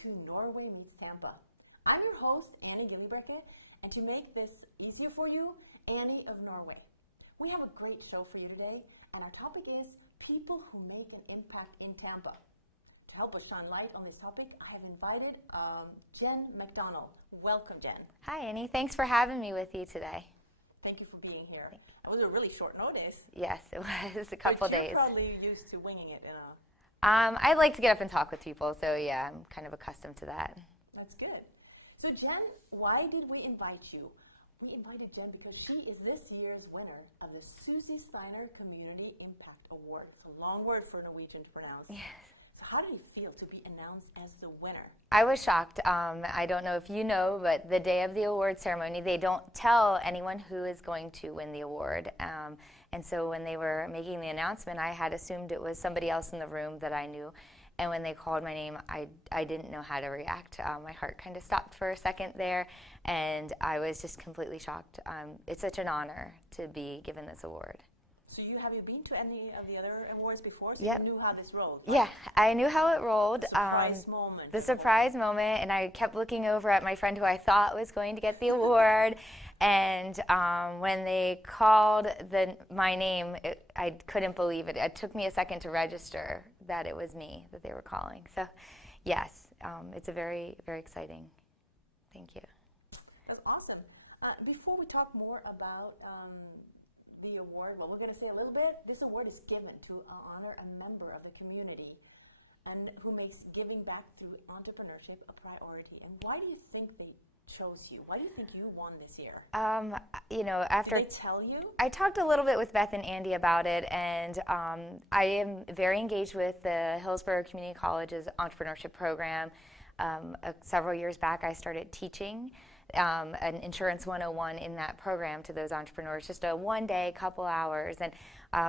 to Norway Meets Tampa. I'm your host, Annie Gillibrekke, and to make this easier for you, Annie of Norway. We have a great show for you today, and our topic is people who make an impact in Tampa. To help us shine light on this topic, I have invited Jen McDonald. Welcome, Jen. Hi, Annie. Thanks for having me with you today. Thank you for being here. It was a really short notice. Yes, it was a couple days. But you're days. probably used to winging it in a... I like to get up and talk with people, so yeah, I'm kind of accustomed to that. That's good. So Jen, why did we invite you? We invited Jen because she is this year's winner of the Susie Steiner Community Impact Award. It's a long word for a Norwegian to pronounce. Yes. So how did it feel to be announced as the winner? I was shocked. I don't know if you know, but the day of the award ceremony, they don't tell anyone who is going to win the award. And so when they were making the announcement, I had assumed it was somebody else in the room that I knew. And when they called my name, I didn't know how to react. My heart kind of stopped for a second there, and I was just completely shocked. It's such an honor to be given this award. So have you been to any of the other awards before? So Yep. You knew how this rolled? Yeah, I knew how it rolled. The surprise moment. The surprise moment, and I kept looking over at my friend who I thought was going to get the award. And when they called my name, I couldn't believe it. It took me a second to register that it was me that they were calling. So, yes, it's a very, very exciting. Thank you. That's awesome. Before we talk more about the award, well, we're going to say a little bit. This award is given to honor a member of the community and who makes giving back through entrepreneurship a priority. And why do you think they chose you? Why do you think you won this year? You know, after... Did they tell you? I talked a little bit with Beth and Andy about it, and I am very engaged with the Hillsborough Community College's entrepreneurship program. Several years back, I started teaching an Insurance 101 in that program to those entrepreneurs, just a one-day, couple hours, and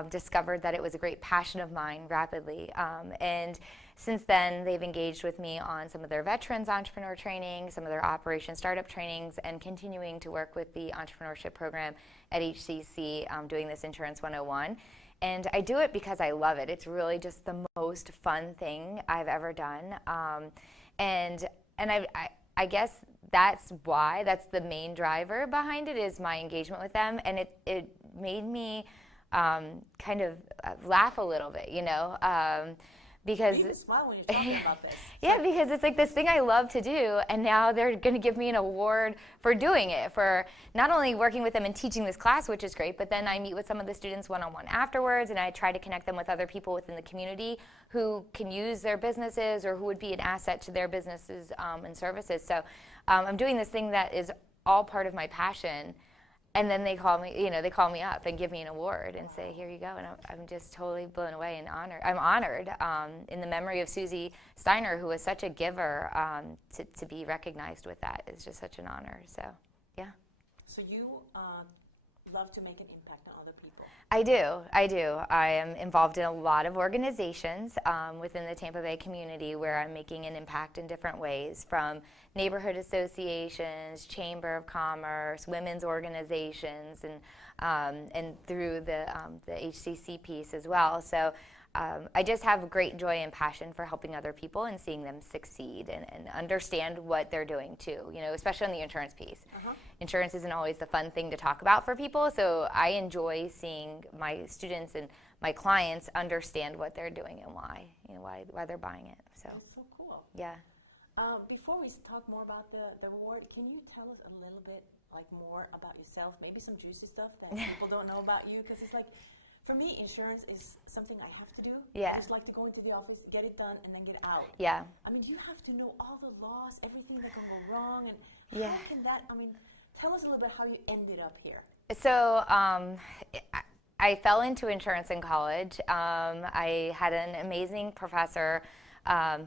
discovered that it was a great passion of mine rapidly. And since then, they've engaged with me on some of their veterans entrepreneur training, some of their operation startup trainings, and continuing to work with the entrepreneurship program at HCC doing this Insurance 101. And I do it because I love it. It's really just the most fun thing I've ever done. And I guess that's why, that's the main driver behind it, is my engagement with them. And it made me kind of laugh a little bit, you know. Because you even smile when you're talking about this. Yeah, because it's like this thing I love to do, and now they're going to give me an award for doing it, for not only working with them and teaching this class, which is great, but then I meet with some of the students one-on-one afterwards, and I try to connect them with other people within the community who can use their businesses or who would be an asset to their businesses and services. So I'm doing this thing that is all part of my passion. And then they call me, they call me up and give me an award and say, here you go. And I'm just totally blown away and honored. I'm honored in the memory of Susie Steiner, who was such a giver, to be recognized with that. It's just such an honor. So, yeah. So you love to make an impact on other people. I do. I am involved in a lot of organizations within the Tampa Bay community where I'm making an impact in different ways, from neighborhood associations, chamber of commerce, women's organizations, and through the HCC piece as well. So I just have great joy and passion for helping other people and seeing them succeed and understand what they're doing too, especially on the insurance piece. Insurance isn't always the fun thing to talk about for people, so I enjoy seeing my students and my clients understand what they're doing and why they're buying it. So it's so cool. Yeah. Before we talk more about the award, can you tell us a little bit more about yourself, maybe some juicy stuff that people don't know about you? Because it's like, for me, insurance is something I have to do. Yeah. I just like to go into the office, get it done, and then get out. Yeah. I mean, you have to know all the laws, everything that can go wrong, and how can that, tell us a little bit how you ended up here. So I fell into insurance in college. I had an amazing professor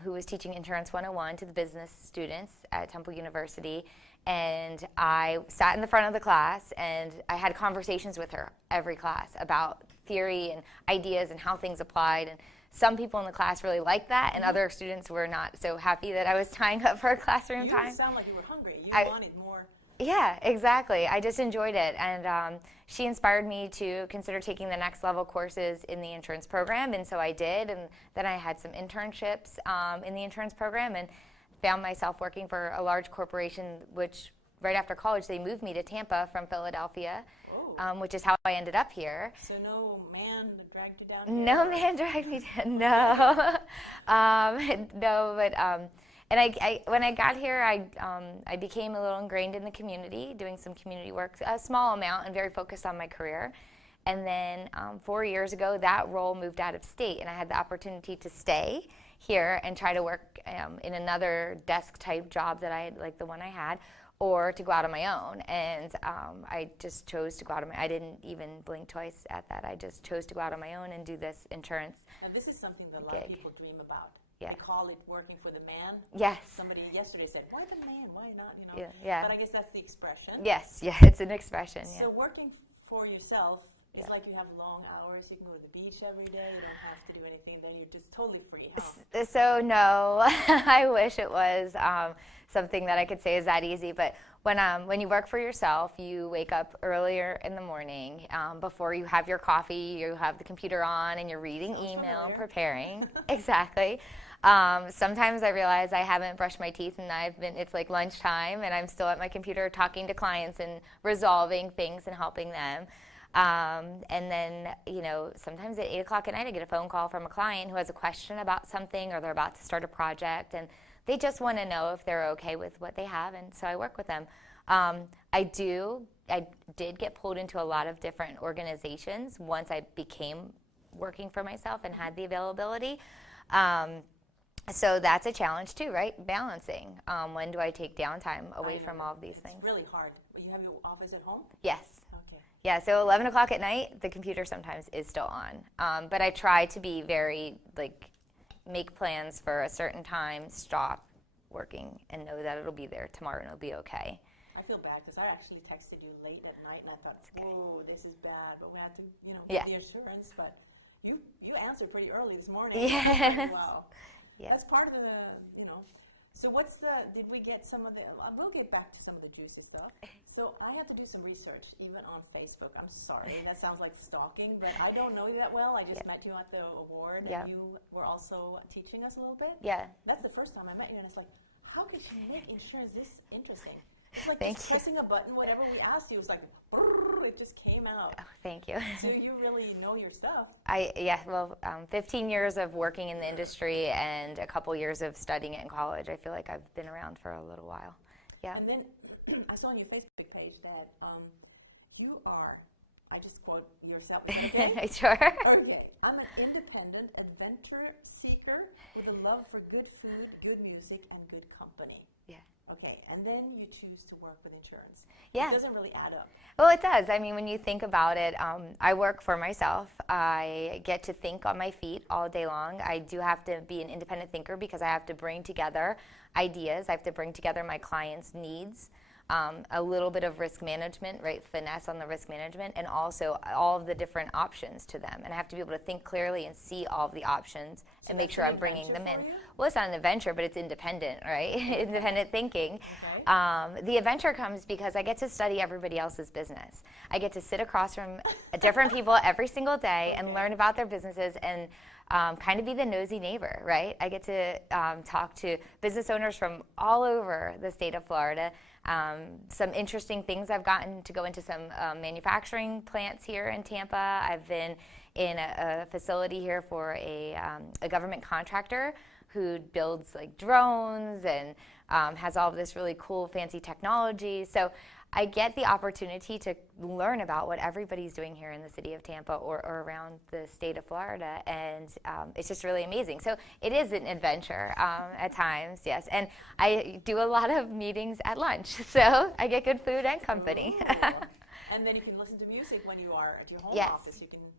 who was teaching Insurance 101 to the business students at Temple University. And I sat in the front of the class, and I had conversations with her every class about theory and ideas and how things applied. And some people in the class really liked that, and other students were not so happy that I was tying up for a classroom time. You sound like you were hungry. You wanted more. Yeah, exactly. I just enjoyed it. And she inspired me to consider taking the next level courses in the insurance program, and so I did. And then I had some internships in the insurance program, and found myself working for a large corporation, which right after college, they moved me to Tampa from Philadelphia, which is how I ended up here. So no man dragged you down here? No man dragged me down, no. No, but, and I when I got here, I became a little ingrained in the community, doing some community work, a small amount, and very focused on my career. And then 4 years ago, that role moved out of state, and I had the opportunity to stay here and try to work in another desk-type job that like the one I had, or to go out on my own. And I just chose to go out on my own. I didn't even blink twice at that. I just chose to go out on my own and do this insurance. Now, this is something that a lot of people dream about. Yeah. They call it working for the man. Yes. Somebody yesterday said, why the man? Why not? You know. Yeah. But I guess that's the expression. Yes, yeah, it's an expression. So working for yourself is like you have long hours. You can go to the beach every day. You don't have to do anything. Then you're just totally free, huh? So no, I wish it was something that I could say is that easy. But when you work for yourself, you wake up earlier in the morning. Before you have your coffee, you have the computer on and you're reading email, preparing. Exactly. Sometimes I realize I haven't brushed my teeth and it's like lunchtime and I'm still at my computer talking to clients and resolving things and helping them. And then, you know, sometimes at 8 o'clock at night I get a phone call from a client who has a question about something, or they're about to start a project and they just want to know if they're okay with what they have, and so I work with them. I did get pulled into a lot of different organizations once I became working for myself and had the availability. So that's a challenge too, right? Balancing. When do I take downtime away from all of these things? It's really hard. You have your office at home? Yes. Okay. Yeah, so 11 o'clock at night, the computer sometimes is still on. But I try to be very, make plans for a certain time, stop working, and know that it'll be there tomorrow and it'll be okay. I feel bad because I actually texted you late at night and I thought, whoa, this is bad, but we had to, get the insurance. But you answered pretty early this morning. Yeah. I was like, wow. Yeah. That's part of the, So did we get some of the, we'll get back to some of the juicy stuff. So I had to do some research, even on Facebook. I'm sorry, that sounds like stalking, but I don't know you that well. I just met you at the award, and you were also teaching us a little bit. Yeah. That's the first time I met you, and it's like, how could you make insurance this interesting? It's like just pressing a button, whatever we asked you, it was like, brrr, it just came out. Oh, thank you. So you really know your stuff. 15 years of working in the industry and a couple years of studying it in college. I feel like I've been around for a little while. Yeah. And then I saw on your Facebook page that you are, I just quote yourself, is that okay? Sure. Okay. I'm an independent adventure seeker with a love for good food, good music, and good company. Okay, and then you choose to work with insurance. Yeah. It doesn't really add up. Well, it does. I mean, when you think about it, I work for myself. I get to think on my feet all day long. I do have to be an independent thinker because I have to bring together ideas. I have to bring together my clients' needs, a little bit of risk management, right, finesse on the risk management, and also all of the different options to them. And I have to be able to think clearly and see all of the options. So and make sure I'm bringing them in. You? Well, it's not an adventure, but it's independent, right? Independent thinking. Okay. The adventure comes because I get to study everybody else's business. I get to sit across from different people every single day and learn about their businesses and kind of be the nosy neighbor, right? I get to talk to business owners from all over the state of Florida. Some interesting things. I've gotten to go into some manufacturing plants here in Tampa. I've been in a facility here for a government contractor who builds like drones and has all of this really cool fancy technology. So I get the opportunity to learn about what everybody's doing here in the city of Tampa or around the state of Florida, and it's just really amazing. So it is an adventure at times, yes. And I do a lot of meetings at lunch, so I get good food and company. And then you can listen to music when you are at your home office. You can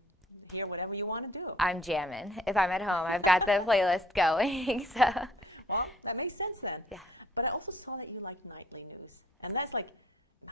hear whatever you want to do. I'm jamming. If I'm at home, I've got the playlist going. So. Well, that makes sense then. Yeah. But I also saw that you like nightly news, and that's like,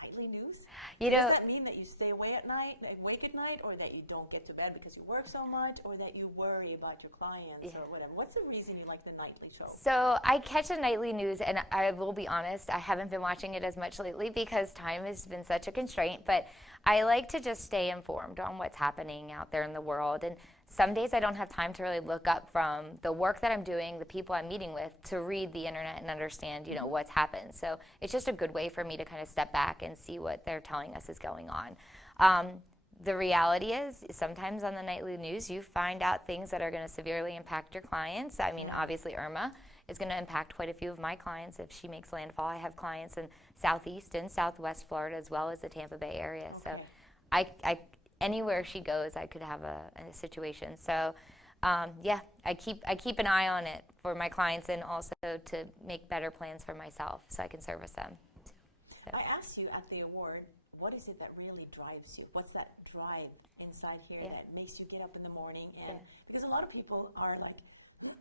nightly news? So does that mean that you stay awake at night, or that you don't get to bed because you work so much, or that you worry about your clients or whatever? What's the reason you like the nightly show? So I catch the nightly news, and I will be honest, I haven't been watching it as much lately because time has been such a constraint, but I like to just stay informed on what's happening out there in the world. And some days I don't have time to really look up from the work that I'm doing, the people I'm meeting with, to read the internet and understand, you know, what's happened. So it's just a good way for me to kind of step back and see what they're telling us is going on. The reality is sometimes on the nightly news you find out things that are going to severely impact your clients. I mean, obviously Irma is going to impact quite a few of my clients if she makes landfall. I have clients in Southeast and Southwest Florida as well as the Tampa Bay area. Okay. So I anywhere she goes, I could have a situation. So yeah, I keep an eye on it for my clients and also to make better plans for myself so I can service them. So. I asked you at the award, what is it that really drives you? What's that drive inside here that makes you get up in the morning? And because a lot of people are like,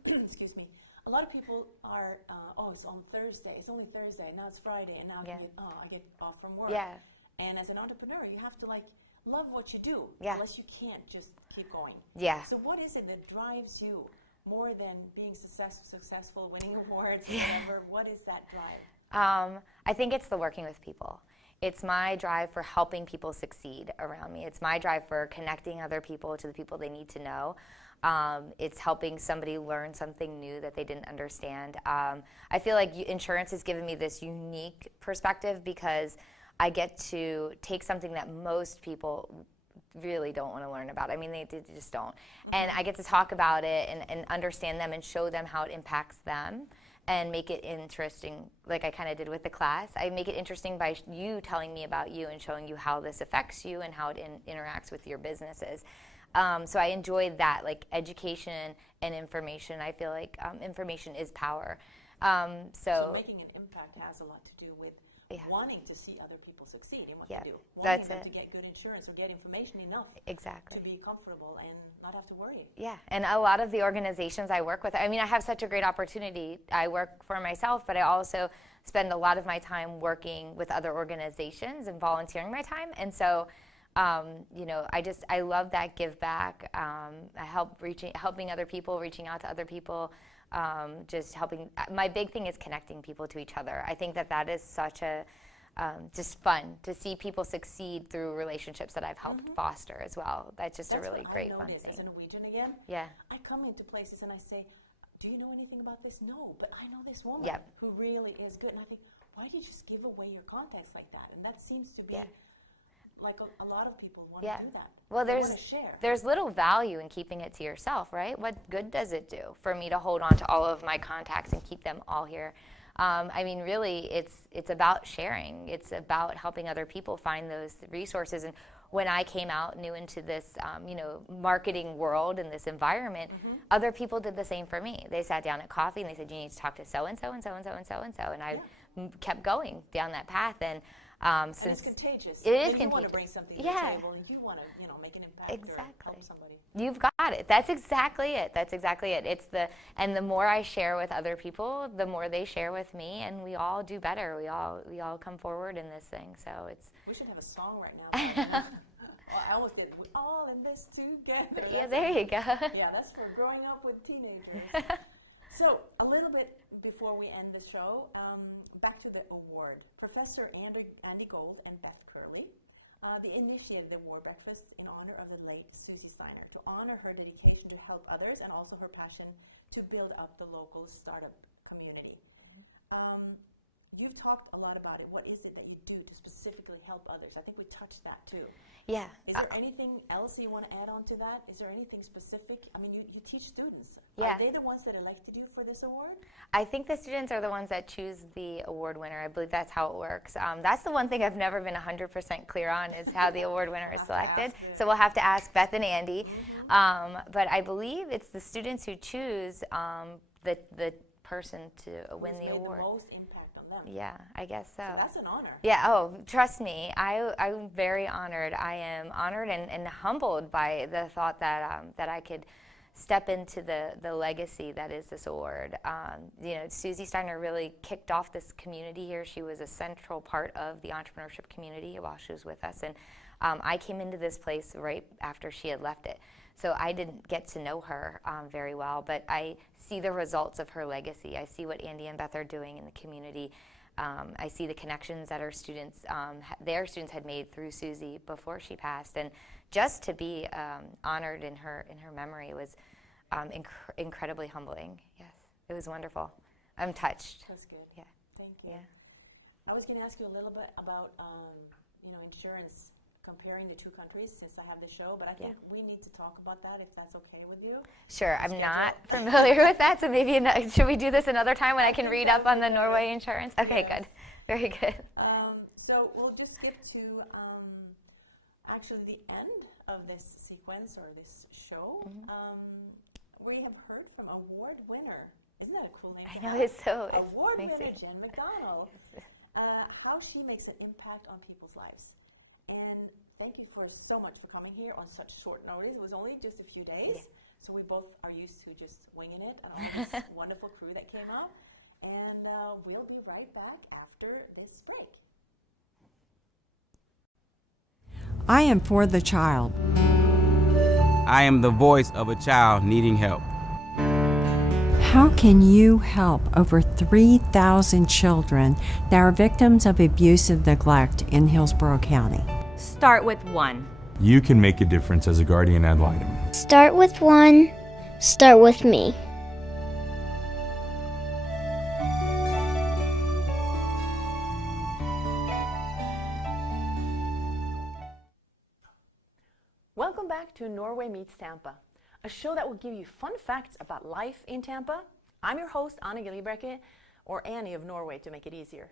excuse me, a lot of people are, oh, it's on Thursday, it's only Thursday, now it's Friday, and now I get off from work. Yeah. And as an entrepreneur, you have to like love what you do, unless you can't just keep going. Yeah. So what is it that drives you more than being successful, winning awards or whatever? What is that drive? I think it's the working with people. It's my drive for helping people succeed around me. It's my drive for connecting other people to the people they need to know. It's helping somebody learn something new that they didn't understand. I feel like insurance has given me this unique perspective because I get to take something that most people really don't want to learn about. I mean, they just don't. And I get to talk about it and understand them and show them how it impacts them and make it interesting, like I kind of did with the class. I make it interesting by you telling me about you and showing you how this affects you and how it interacts with your businesses. So I enjoy that, like education and information. I feel like information is power. So making an impact has a lot to do with wanting to see other people succeed in what they do, wanting them to get good insurance or get information enough to be comfortable and not have to worry. Yeah, and a lot of the organizations I work with, I mean, I have such a great opportunity. I work for myself, but I also spend a lot of my time working with other organizations and volunteering my time. And so, you know, I love that give back. I helping other people, reaching out to other people. Just helping. My big thing is connecting people to each other. I think that is such a just fun to see people succeed through relationships that I've helped foster as well. That's just that's a really what I've noticed as a Norwegian again. Yeah, I come into places and I say, "Do you know anything about this?" No, but I know this woman who really is good. And I think, why do you just give away your contacts like that? And that seems to be. Like a lot of people want to do that. Well, they want to share. There's little value in keeping it to yourself, right? What good does it do for me to hold on to all of my contacts and keep them all here? I mean, really, it's about sharing. It's about helping other people find those resources. And when I came out new into this, you know, marketing world and this environment, other people did the same for me. They sat down at coffee and they said, "You need to talk to so and so and so and so and so and so," and I kept going down that path. And it's contagious. Then you want to bring something to the table, and you want to, you know, make an impact or help somebody. You've got it. That's exactly it. That's exactly it. And the more I share with other people, the more they share with me, and we all do better. We all come forward in this thing. So it's. We should have a song right now about it. I almost did. We're all in this together. That's there you go. Yeah, that's for growing up with teenagers. So, a little bit before we end the show, back to the award. Professor Andy Gold and Beth Curley, they initiated the award breakfast in honor of the late Susie Steiner to honor her dedication to help others and also her passion to build up the local startup community. You've talked a lot about it. What is it that you do to specifically help others? I think we touched that too. Yeah. Is there anything else you want to add on to that? Is there anything specific? I mean, you teach students. Are they the ones that elected you for this award? I think the students are the ones that choose the award winner. I believe that's how it works. That's the one thing I've never been 100% clear on is how the award winner is selected. So we'll have to ask Beth and Andy. But I believe it's the students who choose the person to win the award. Who's made the most impact on them. Yeah, I guess so. So that's an honor. Yeah, oh, trust me, I'm very honored. I am honored and humbled by the thought that that I could step into the legacy that is this award. You know, Susie Steiner really kicked off this community here. She was a central part of the entrepreneurship community while she was with us. And I came into this place right after she had left it. So I didn't get to know her very well, but I see the results of her legacy. I see what Andy and Beth are doing in the community. I see the connections that our students, their students had made through Susie before she passed, and just to be honored in her memory was incredibly humbling. Yes, it was wonderful. I'm touched. That's good. Yeah. Thank you. Yeah. I was going to ask you a little bit about insurance, comparing the two countries since I have the show, but I think we need to talk about that if that's okay with you. Sure, I'm not familiar with that, so maybe should we do this another time when I can read up on the Norway insurance? Okay, yes. Good. Very good. So we'll just skip to actually the end of this sequence or this show. We have heard from award winner. Isn't that a cool name to have? It's so award winner Jen McDonald. How she makes an impact on people's lives. And thank you so much for coming here on such short notice. It was only just a few days, so we both are used to just winging it and all this wonderful crew that came up. And we'll be right back after this break. I am for the child. I am the voice of a child needing help. How can you help over 3,000 children that are victims of abuse and neglect in Hillsborough County? Start with one. You can make a difference as a guardian ad litem. Start with one. Start with me. Welcome back to Norway Meets Tampa, a show that will give you fun facts about life in Tampa. I'm your host, Anna Gillibrekke, or Annie of Norway to make it easier.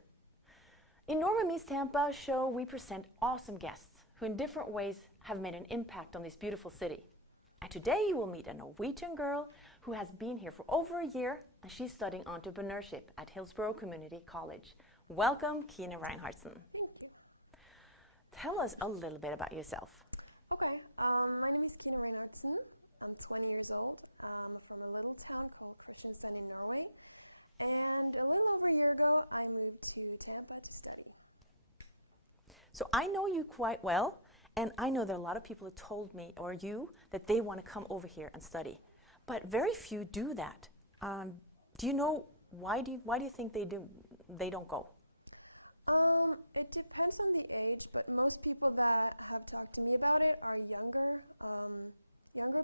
In Norway Meets Tampa show, we present awesome guests who in different ways have made an impact on this beautiful city. And today you will meet a Norwegian girl who has been here for over a year, and she's studying entrepreneurship at Hillsborough Community College. Welcome, KINE Reinhardsen. Thank you. Tell us a little bit about yourself. Okay, my name is KINE Reinhardsen. I'm 20 years old. I'm from a little town called Kristiansand in Norway. And a little over a year ago, I moved to Tampa to study. So I know you quite well, and I know that a lot of people have told me, or you, that they want to come over here and study. But very few do that. Do you know, why do you think they don't go? It depends on the age, but most people that have talked to me about it are younger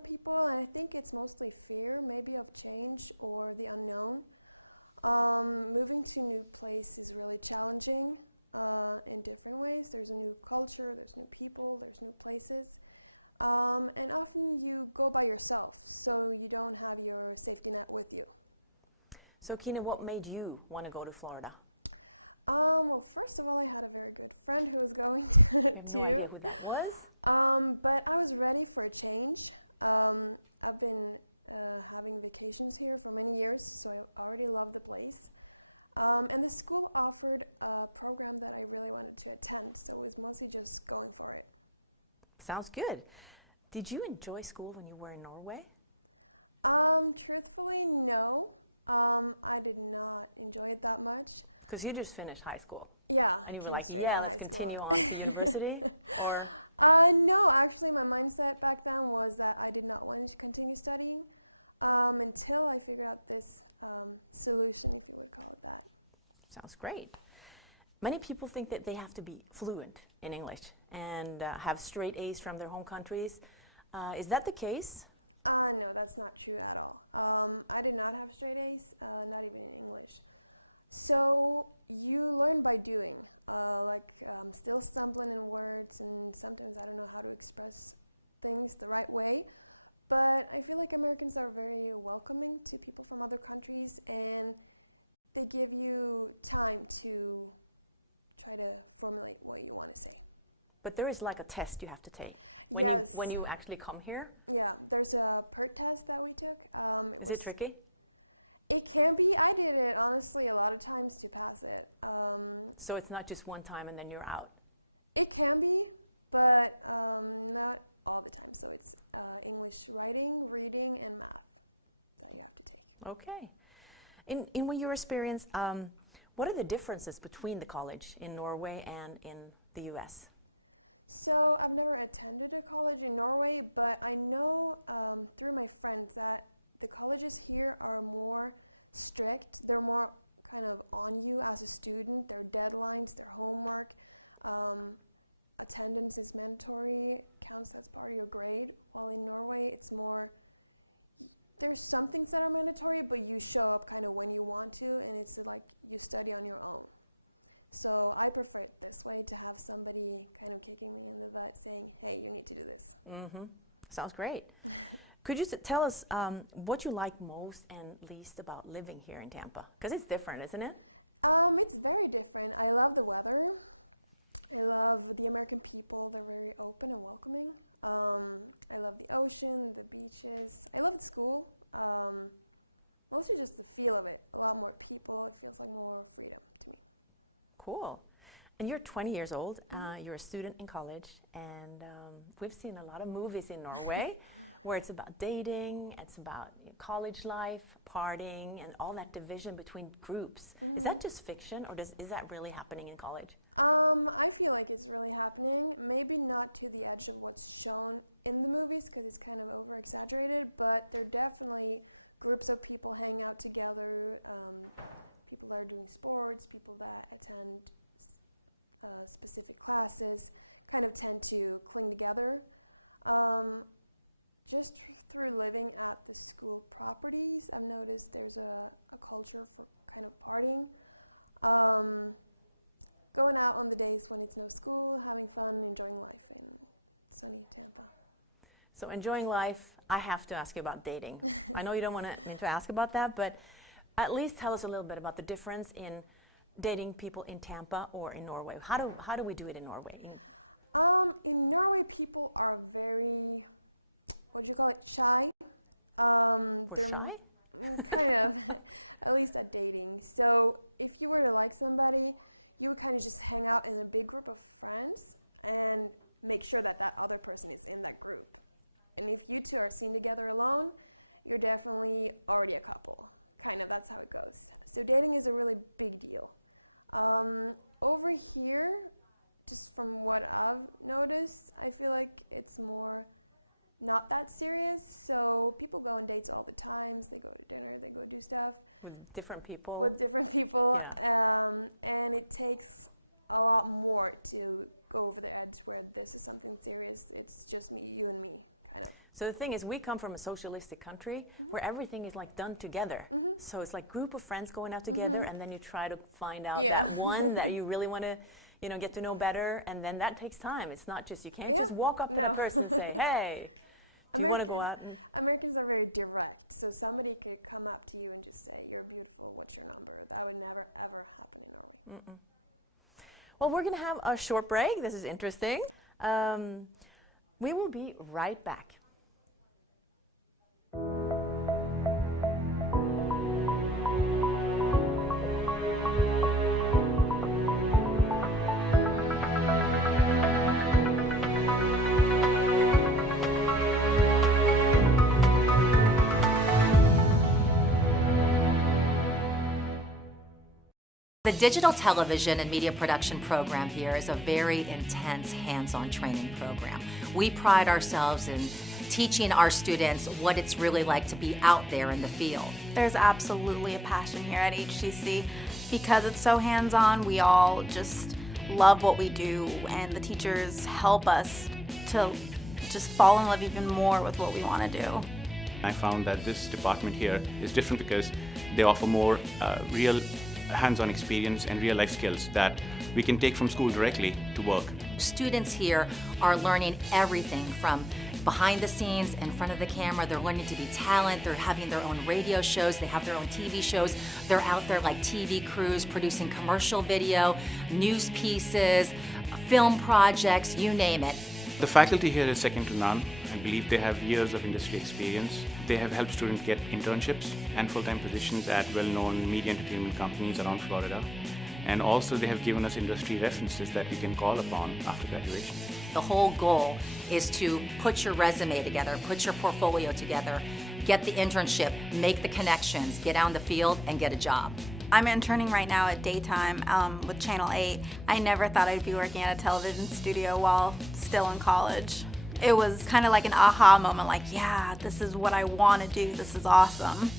people, and I think it's mostly fear, maybe of change or the unknown. Moving to a new place is really challenging in different ways. There's a new culture, there's new people, there's new places. And often you go by yourself, so you don't have your safety net with you. So KINE, what made you want to go to Florida? Well, first of all, I had a very good friend who was going to. You have no idea who that was? But I was ready for a change. I've been having vacations here for many years, so I already love the place. And the school offered a program that I really wanted to attend, so it was mostly just going for it. Sounds good. Did you enjoy school when you were in Norway? Truthfully, no. I did not enjoy it that much. Because you just finished high school. Yeah. And you were like, yeah, let's continue on to university? Or? No, actually my mindset back then was that I did not want to continue studying until I figured out this solution, if you would call it that. Sounds great. Many people think that they have to be fluent in English and have straight A's from their home countries. Is that the case? No, that's not true at all. I did not have straight A's, not even in English. So you learn by doing, still stumbling in words, and sometimes I don't know how to express things the right way. But I feel like Americans are very welcoming to people from other countries, and they give you time to try to formulate what you want to say. But there is like a test you have to take when you actually come here? Yeah, there's a PERT test that we took. Is it tricky? It can be. I did it, honestly, a lot of times to pass it. So it's not just one time and then you're out? It can be, but not all the time. So it's English writing, reading, and math that you have to take. Okay. In your experience, what are the differences between the college in Norway and in the U.S.? So I've never attended a college in Norway, but I know through my friends that the colleges here are more strict. They're more kind of on you as a student, their deadlines, their homework. Attendance is mandatory, counts as part of your grade, while in Norway it's more, there's some things that are mandatory, but you show up kind of when you want to, and it's like you study on your own. So I prefer it this way, to have somebody kind of kicking me in the butt saying, hey, you need to do this. Mm-hmm. Sounds great. Could you tell us what you like most and least about living here in Tampa? Because it's different, isn't it? It's very different. I love the weather. I love the American people. They're very open and welcoming. I love the ocean, the beaches. I love the school. Mostly just the feel of it. A lot more people. It feels like more freedom to me. Cool. And you're 20 years old. You're a student in college, and we've seen a lot of movies in Norway where it's about dating, it's about college life, partying, and all that division between groups. Is that just fiction, or is that really happening in college? I feel like it's really happening. Maybe not to the edge of what's shown in the movies, because it's kind of over-exaggerated, but there are definitely groups of people hang out together, people that are doing sports, people that attend specific classes, kind of tend to cling together. Just through living at the school properties, I've noticed there's a culture for kind of partying. Going out on the days when it's no school, having fun, enjoying life in sunny Tampa. So enjoying life, I have to ask you about dating. I know you don't want me to ask about that, but at least tell us a little bit about the difference in dating people in Tampa or in Norway. How do we do it in Norway? In Norway, people are very, what do you call it, shy. They're shy? Kind of, at least at dating. So if you were to like somebody, you would kind of just hang out in a big group of friends and make sure that that other person is in that group. And if you two are seen together alone, you're definitely already a couple. Kind of, that's how it goes. So dating is a really big deal. Over here, just from what I've noticed, I feel like it's more not that serious. So people go on dates all the time. They go to dinner, they go do stuff. With different people? With different people. Yeah. And it takes a lot more to go over the edge where this is something serious. It's just me, you and me, kind of. So the thing is, we come from a socialistic country where everything is like done together. So it's like group of friends going out together, and then you try to find out that one that you really want to, get to know better, and then that takes time. It's not just, you can't just walk up to the person and say, hey, do you want to go out? Americans are very direct, so somebody could come up to you and just say, you're beautiful, what's your number? That would never, ever happen in Norway. Well, we're going to have a short break. This is interesting. We will be right back. The digital television and media production program here is a very intense hands-on training program. We pride ourselves in teaching our students what it's really like to be out there in the field. There's absolutely a passion here at HCC. Because it's so hands-on, we all just love what we do, and the teachers help us to just fall in love even more with what we want to do. I found that this department here is different because they offer more real hands-on experience and real-life skills that we can take from school directly to work. Students here are learning everything from behind the scenes, in front of the camera. They're learning to be talent. They're having their own radio shows. They have their own TV shows. They're out there like TV crews, producing commercial video, news pieces, film projects, you name it. The faculty here is second to none. I believe they have years of industry experience. They have helped students get internships and full-time positions at well-known media entertainment companies around Florida. And also they have given us industry references that we can call upon after graduation. The whole goal is to put your resume together, put your portfolio together, get the internship, make the connections, get out in the field, and get a job. I'm interning right now at Daytime with Channel 8. I never thought I'd be working at a television studio while still in college. It was kind of like an aha moment, like, yeah, this is what I want to do, this is awesome.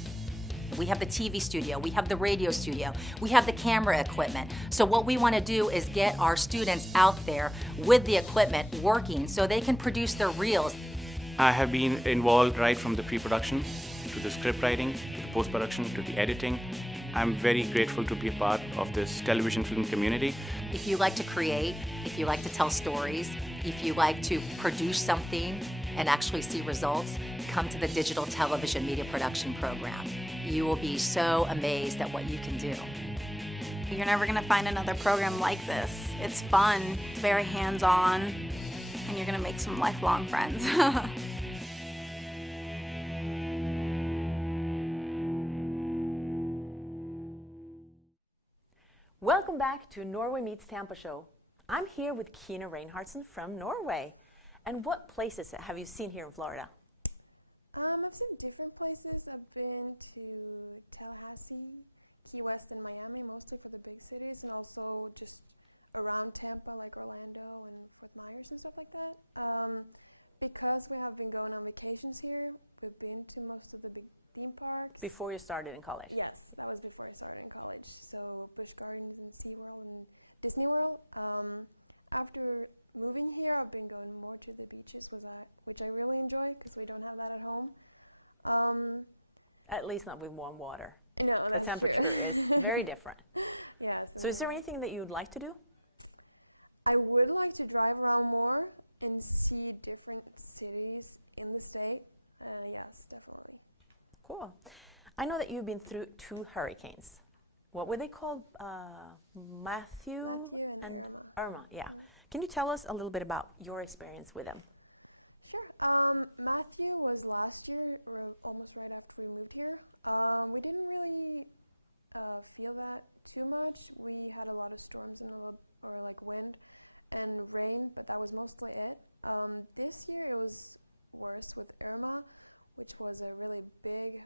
We have the TV studio, we have the radio studio, we have the camera equipment. So what we want to do is get our students out there with the equipment working so they can produce their reels. I have been involved right from the pre-production to the script writing, to the post-production, to the editing. I'm very grateful to be a part of this television film community. If you like to create, if you like to tell stories, if you like to produce something and actually see results, come to the Digital Television Media Production Program. You will be so amazed at what you can do. You're never going to find another program like this. It's fun, it's very hands-on, and you're going to make some lifelong friends. Welcome back to Norway Meets Tampa show. I'm here with KINE from Norway. And what places have you seen here in Florida? I've seen different places. I've been to Tallahassee, Key West, and Miami, mostly for the big cities, and also just around Tampa, like Orlando and Fort Myers and stuff like that. Because we have been going on vacations here, we've been to most of the big theme parks. Before you started in college? Yes, that was before I started in college. So Busch Gardens and SeaWorld and Disney World. After moving here, I've been going more to the beaches, which I really enjoy because we don't have that at home. At least not with warm water. No, that's true. The temperature is very different. Yes. So is there anything that you would like to do? I would like to drive around more and see different cities in the state. Yes, definitely. Cool. I know that you've been through 2 hurricanes. What were they called? Matthew and Irma. Irma, yeah. Mm-hmm. Can you tell us a little bit about your experience with them? Sure. Matthew was last year, almost right after we moved here. We didn't really feel that too much. We had a lot of storms and like wind and rain, but that was mostly it. This year it was worse with Irma, which was a really big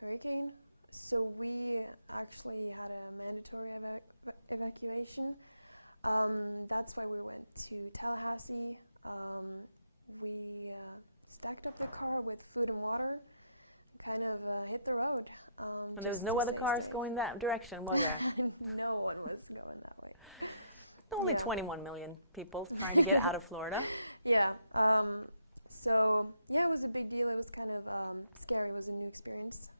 hurricane. So we actually had a mandatory evacuation. That's why we went to Tallahassee. We stacked up the car with food and water, kind of hit the road. And there's no other cars going that direction, was there? No one was going that way. Only 21 million people trying to get out of Florida. Yeah. So yeah, it was a big deal. It was kind of scary. It was a new experience.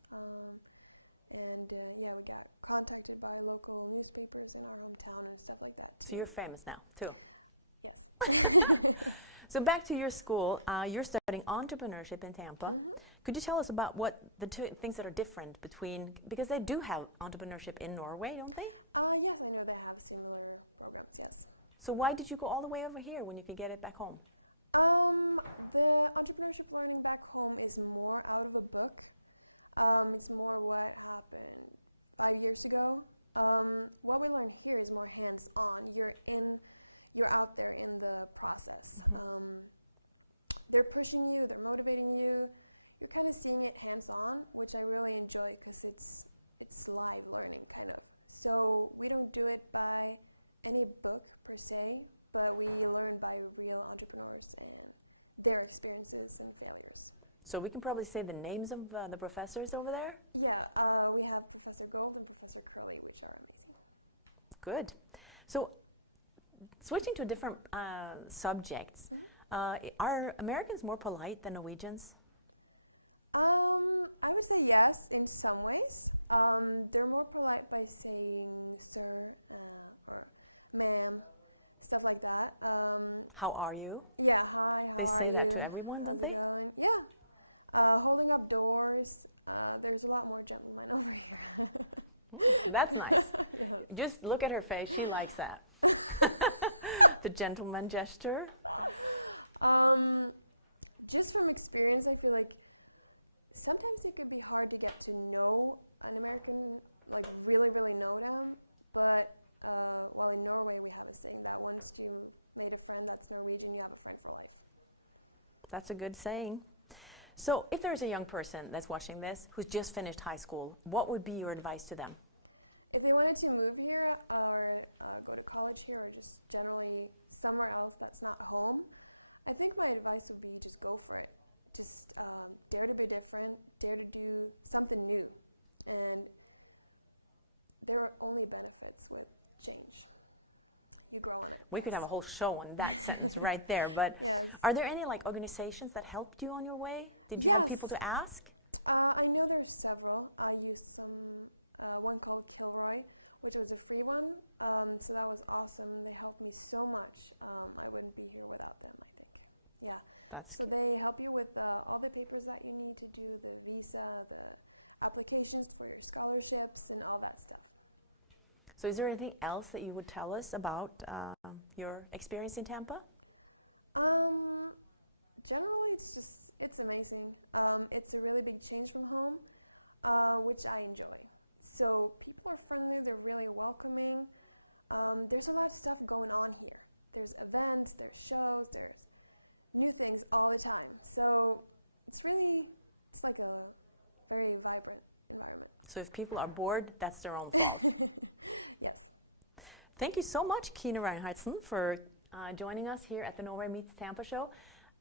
Yeah, we got contacted by local newspapers in our hometown and stuff like that too. So you're famous now, too. Yes. So back to your school, you're studying entrepreneurship in Tampa. Mm-hmm. Could you tell us about what the 2 things that are different between, because they do have entrepreneurship in Norway, don't they? Yes, I know they have similar programs, yes. So why did you go all the way over here when you could get it back home? The entrepreneurship learning back home is more out of a book. It's more what happened 5 years ago. What we learn here is more hands-on. You're out there in the process. They're pushing you, they're motivating you. You're kind of seeing it hands-on, which I really enjoy because it's live learning, kind of. So we don't do it by any book per se, but we learn by real entrepreneurs and their experiences and failures. So we can probably say the names of the professors over there? Yeah, we have Professor Gold and Professor Curley, which are amazing. Good. So switching to different subjects, are Americans more polite than Norwegians? I would say yes, in some ways. They're more polite by saying sir or ma'am, stuff like that. How are you? Yeah, hi, how are you? They say that to everyone, How's don't it they? going? Yeah. Holding up doors. There's a lot more gentlemen over here. That's nice. Yes. Just look at her face. She likes that. The gentleman gesture. Just from experience, I feel like sometimes it could be hard to get to know an American, like really, really know them. But while in Norway, we have a saying that once you made a friend that's Norwegian, you have a friend for life. That's a good saying. So if there's a young person that's watching this who's just finished high school, what would be your advice to them? If they wanted to move here or go to college here or just generally somewhere else that's not home, I think my advice would be just go for it. Just dare to be different, dare to do something new. And there are only benefits with change. You grow on it. We could have a whole show on that sentence right there. But yes. Are there any like organizations that helped you on your way? Did you have people to ask? I know there's several. I used one called Kilroy, which was a free one. So that was awesome. They helped me so much. I wouldn't be here without them, I think. Yeah. So they help you with all the papers that you need to do, the visa, the applications for your scholarships, and all that stuff. So is there anything else that you would tell us about your experience in Tampa? Generally, it's amazing. It's a really big change from home, which I enjoy. So people are friendly, they're really welcoming. There's a lot of stuff going on here. There's events, there's shows, there's new things all the time. So it's like a very vibrant environment. So if people are bored, that's their own fault. Yes. Thank you so much, KINE Reinhardsen, for joining us here at the Norway Meets Tampa show.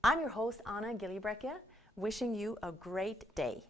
I'm your host, Anna Gillibrekke, wishing you a great day.